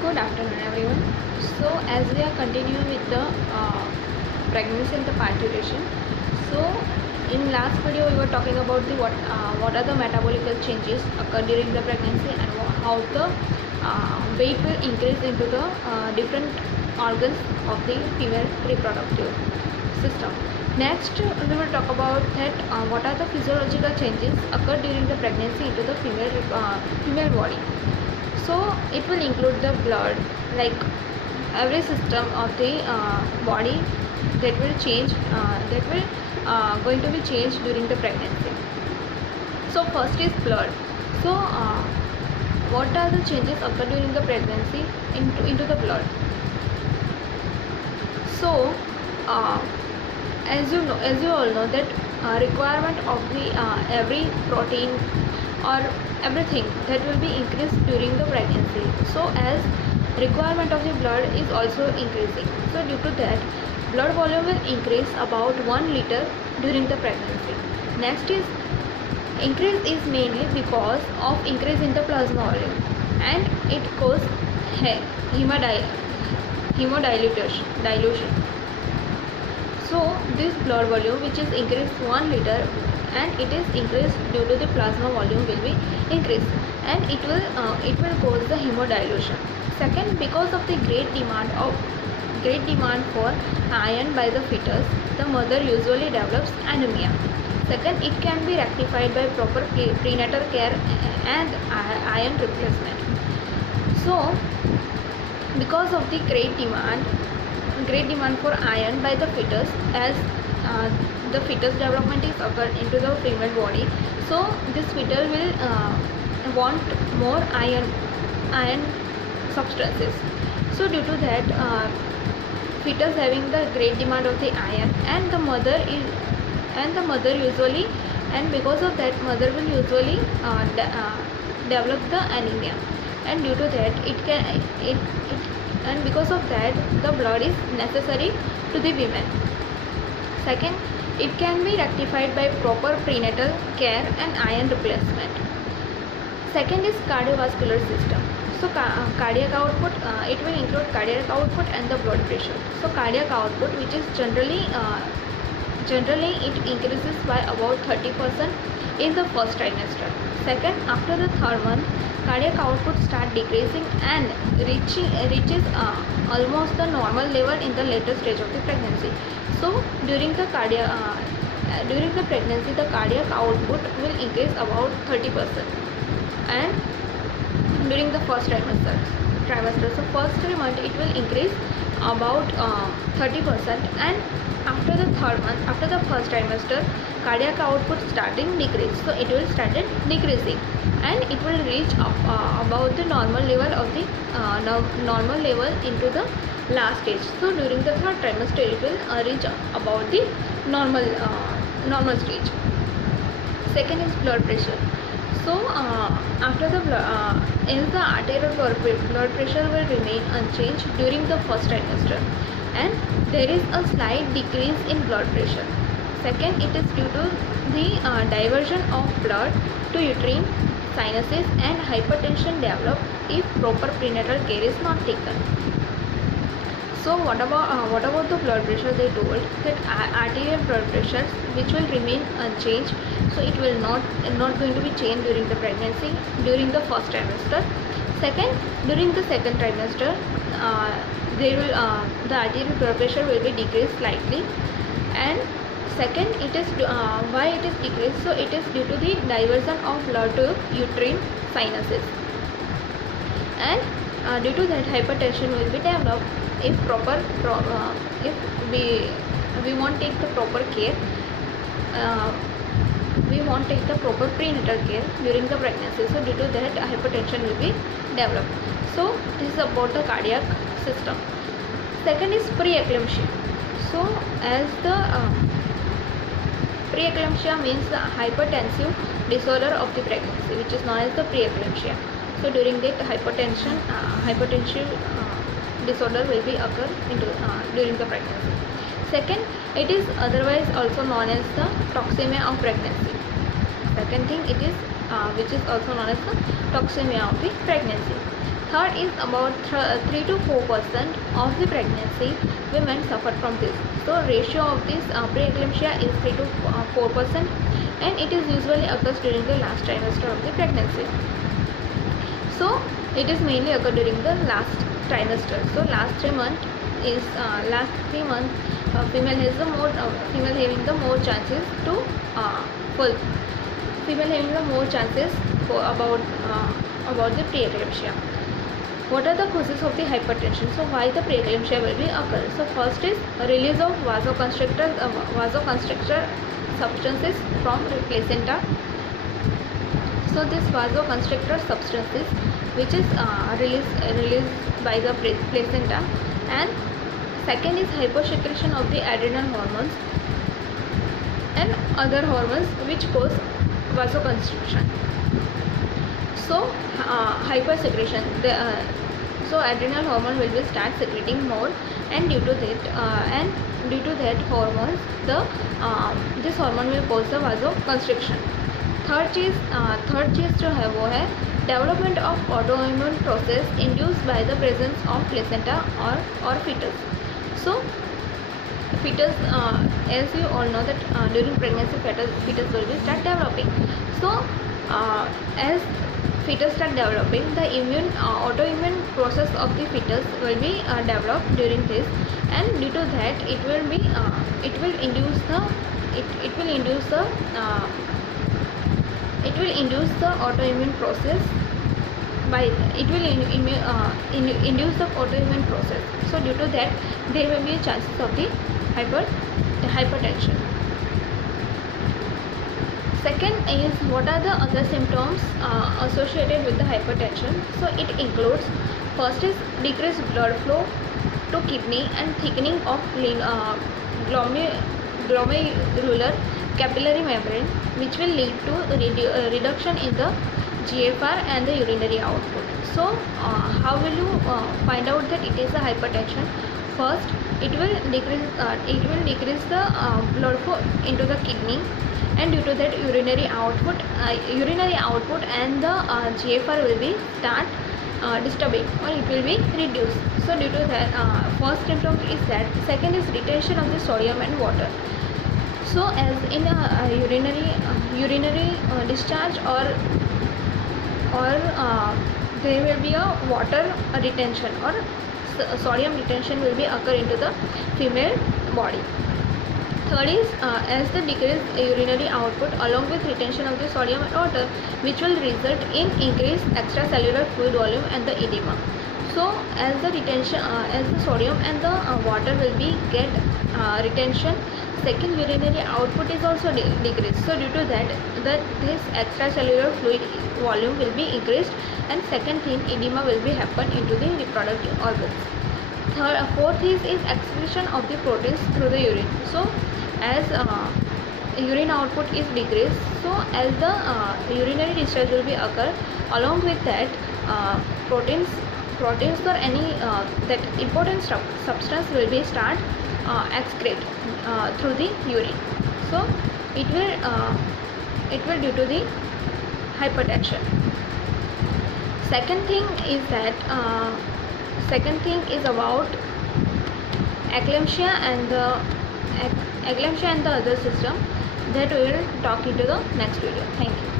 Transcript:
Good afternoon, everyone. So, as we are continuing with the pregnancy and the parturition, so in last video we were talking about the what are the metabolic changes occur during the pregnancy and how the weight will increase into the different organs of the female reproductive system. Next, we will talk about that what are the physiological changes occur during the pregnancy into the female body. So it will include the blood, like every system of the body that will change, that will going to be changed during the pregnancy. So first is blood. So what are the changes occur during the pregnancy into the blood? So as you all know that requirement of the every protein or everything that will be increased during the pregnancy. So as requirement of the blood is also increasing, so due to that blood volume will increase about 1 liter during the pregnancy. Next is increase is mainly because of increase in the plasma volume, and it causes dilution. So this blood volume which is increased 1 liter and it is increased due to the plasma volume will be increased, and it will cause the hemodilution. Second, because of the great demand for iron by the fetus, the mother usually develops anemia. Second, it can be rectified by proper prenatal care and iron replacement. So because of the great demand for iron by the fetus, as the fetus development is occurred into the female body, so this fetus will want more iron substances. So due to that fetus having the great demand of the iron, and the mother usually, and because of that mother will usually develop the anemia, and due to that and because of that the blood is necessary to the women. Second, it can be rectified by proper prenatal care and iron replacement. Second is cardiovascular system. So cardiac output, it will include cardiac output and the blood pressure. So cardiac output, which is generally it increases by about 30% in the first trimester. Second, after the third month, cardiac output start decreasing and reaches almost the normal level in the later stage of the pregnancy. So during the pregnancy, the cardiac output will increase about 30%, and during the first trimester. So first 3 months it will increase about 30%, and after the third month, after the first trimester, cardiac output starting decrease. So it will started decreasing, and it will reach about the normal level of the normal level into the last stage. So during the third trimester it will reach about the normal stage. Second is blood pressure. So after the the arterial blood pressure will remain unchanged during the first trimester, and there is a slight decrease in blood pressure. Second, it is due to the diversion of blood to uterine sinuses, and hypertension develop if proper prenatal care is not taken. So what about the blood pressure? They told that arterial blood pressure which will remain unchanged, so it will not going to be changed during the pregnancy during the first trimester. Second, during the second trimester, the arterial blood pressure will be decreased slightly, and second, it is why it is decreased. So it is due to the diversion of blood to uterine sinuses, and due to that hypertension will be developed if if we won't take the proper care, we won't take the proper prenatal care during the pregnancy. So due to that hypertension will be developed. So this is about the cardiac system. Second is preeclampsia. So as the preeclampsia means the hypertensive disorder of the pregnancy, which is known as the preeclampsia. So during that hypertensive disorder will be occur during the pregnancy. Second, it is otherwise also known as the toxemia of pregnancy. Second thing, it is which is also known as the toxemia of the pregnancy. Third is about 3 to 4% of the pregnancy women suffer from this. So ratio of this preeclampsia is 3 to 4%, and it is usually occurs during the last trimester of the pregnancy. So it is mainly occur during the last trimester. So last 3 months is female has the more female having the more chances to full female having the more chances for about the preeclampsia. What are the causes of the hypertension? So why the preeclampsia will be occur? So first is release of vasoconstrictor substances from placenta. So this vasoconstrictor substances which is released by the placenta. And second is hyposecretion of the adrenal hormones and other hormones which cause vasoconstriction. So hypersecretion, so adrenal hormone will be start secreting more, and due to that hormones this hormone will cause the vasoconstriction. Third चीज़ जो है वो है development of autoimmune process induced by the presence of placenta और fetus. So fetus, as you all know that during pregnancy fetus will be start developing. So as fetus start developing, the autoimmune process of the fetus will be developed during this, and due to that it will induce the autoimmune process induce the autoimmune process. So due to that there will be chances of the hypertension. Second is what are the other symptoms associated with the hypertension. So it includes, first is decreased blood flow to kidney and thickening of glomerular capillary membrane, which will lead to reduction in the GFR and the urinary output. So how will you find out that it is a hypertension? First, it will decrease the blood flow into the kidney, and due to that urinary output and the GFR will be start disturbing, or it will be reduced. So due to that first symptom is that. Second is retention of the sodium and water. So as in a urinary discharge or there will be a water retention or sodium retention will be occur into the female body. Third is as the decreased urinary output along with retention of the sodium and water, which will result in increased extracellular fluid volume and the edema. So as the sodium and the water will be get retention, second urinary output is also decreased. So due to that this extracellular fluid volume will be increased, and second thing, edema will be happen into the reproductive organs. Fourth is excretion of the proteins through the urine. So as urine output is decreased, so as the urinary discharge will be occur, along with that proteins or any that important substance will be start excrete through the urine. So it will due to the hypertension. Second thing is about eclampsia and the other system, that we will talk into the next video. Thank you.